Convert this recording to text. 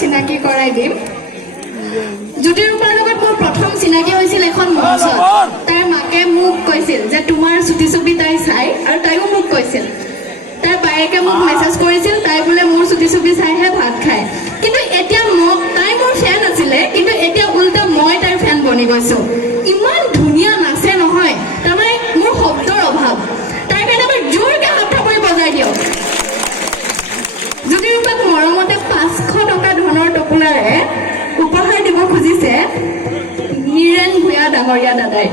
চিনাকি কৰাই দিম। জ্যোতিৰূপাৰ লগত মোৰ প্ৰথম চিনাকি হৈছিল এখন মঞ্চত। তাইৰ মাকে মোক কৈছিল যে তোমাৰ চুটি ছবি তাই চাই, আৰু তাইও মোক কৈছিল। তাইৰ বায়েকে মোক মেছেজ কৰিছিল তাই বোলে মোৰ চুটি ছবি চাইহে ভাত খায়। কিন্তু এতিয়া তাই মোৰ ফেন আছিলে, কিন্তু এতিয়া উল্টা মই তাইৰ ফেন বনি গৈছো। ইমান ধুনীয়া নাচে নহয়, তাৰমানে মোৰ শব্দৰ অভাৱ। তাইৰ কাৰণে এবাৰ জোৰকে হাত থাপৰি বজাই দিয়ক। জ্যোতিৰূপাক মৰমতে 500 টকা ধনৰ টোপোলাৰে উপহাৰ দিব খুজিছে নীৰেণ ভূঞা ডাঙৰীয়া দাদাই।